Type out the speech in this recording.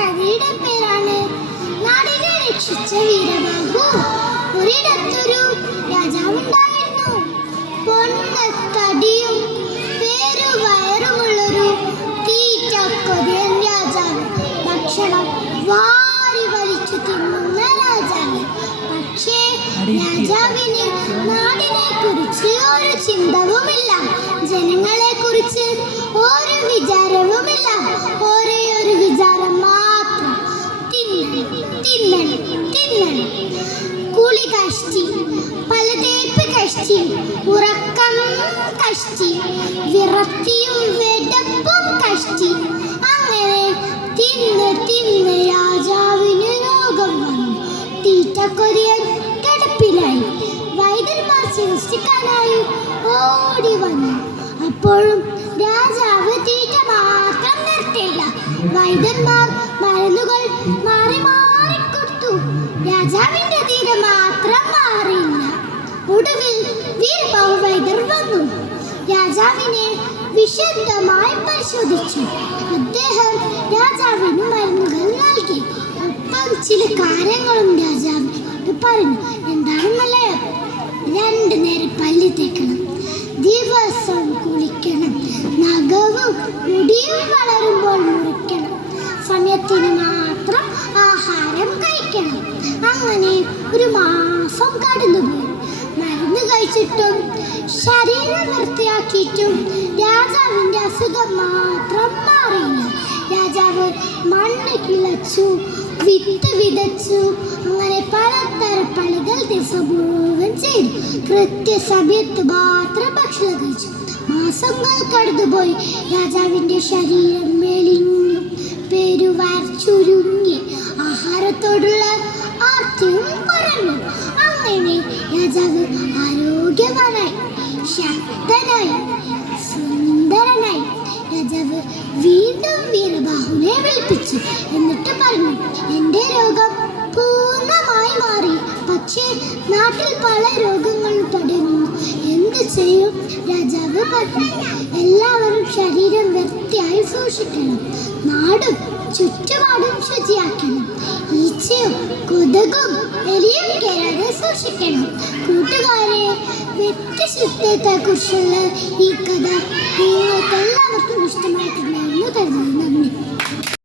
കഥയുടെ പേരാണ് നാടിനെ രക്ഷിച്ച വീരബാഹു ഒരിടത്തൊരു രാജാവുണ്ടായിരുന്നു. പൊന്ന തടിയും പേരു വയറുമുള്ളൊരു തീറ്റ കൊതിയൻ രാജാവ്. ഭക്ഷണം വാരി വലിച്ചു തിന്നുന്ന രാജാവ്. പക്ഷേ രാജാവിന് നാടിനെ കുറിച്ച് ഒരു ചിന്തവുമില്ല. ജനങ്ങളെ കുറിച്ച് ഒരു വിചാരവുമില്ല. കഷ്ടി പലതേപ്പ് കഷ്ടി ഉറക്കം കഷ്ടി വിറത്തിയും വെടപ്പും കഷ്ടി. അങ്ങനെ തിന്ന് തിന്ന് രാജാവിന് രോഗം വന്നു. തീറ്റക്കൊരിയൻ കിടപ്പിലായി വൈദ്യന്മാർ ചികിത്സിക്കാനായി ഓടി വന്നു. അപ്പോഴും രാജാവ് തീറ്റ മാത്രം നിർത്തിയില്ല. വൈദ്യന്മാർ ഒടുവിൽ വീരബാഹു വൈദ്യർ വന്നു രാജാവിനെ വിശദമായി പരിശോധിച്ചു. അദ്ദേഹം രാജാവിന് മരുന്നുകൾ നൽകി. ഒപ്പം ചില കാര്യങ്ങളും രാജാവ് പറഞ്ഞു. എന്താണെന്നല്ലേ? രണ്ടു നേരം പല്ലി തേക്കണം. ദിവസം കുളിക്കണം. നഖവും മുടിയും വളരുമ്പോൾ മുറിക്കണം. സമയത്തിന് മാത്രം ആഹാരം കഴിക്കണം. അങ്ങനെ ഒരു മാസം കടന്നുപോയി. കഴിച്ചിട്ടും ശരീരം വൃത്തിയാക്കിയിട്ടും രാജാവിന്റെ അസുഖം മാത്രം മാറിയില്ല രാജാവ് മണ്ണ് കിളച്ചു വിത്ത് വിതച്ചു അങ്ങനെ പലതരം പണികൾ ദിവസം ചെയ്തു. കൃത്യസമയത്ത് മാത്രം ഭക്ഷണം കഴിച്ചു. മാസങ്ങൾ കടന്നുപോയി. രാജാവിന്റെ ശരീരം മെലിഞ്ഞു പെരുവാർ ചുരുങ്ങി ശക്തനായി സുന്ദരനായി രാജാവ് വീണ്ടും വീരബാഹുവിനെ വിളിപ്പിച്ചു. എന്നിട്ട് പറഞ്ഞു എന്റെ രോഗം പൂർണമായി മാറി. പക്ഷേ നാട്ടിൽ പല പടരുന്നു എന്ത് ചെയ്യും? രാജാവ് പറഞ്ഞു എല്ലാവരും ശരീരം വൃത്തിയായി സൂക്ഷിക്കണം. നാടും ചുറ്റുപാടും ശുചിയാക്കണം. ഈച്ചയും കൊതുകും എലിയും കയറാതെ സൂക്ഷിക്കണം. കൂട്ടുകാരെ വ്യക്തിശുദ്ധത്തെ കുറിച്ചുള്ള ഈ കഥ നിങ്ങൾക്ക് എല്ലാവർക്കും നന്ദി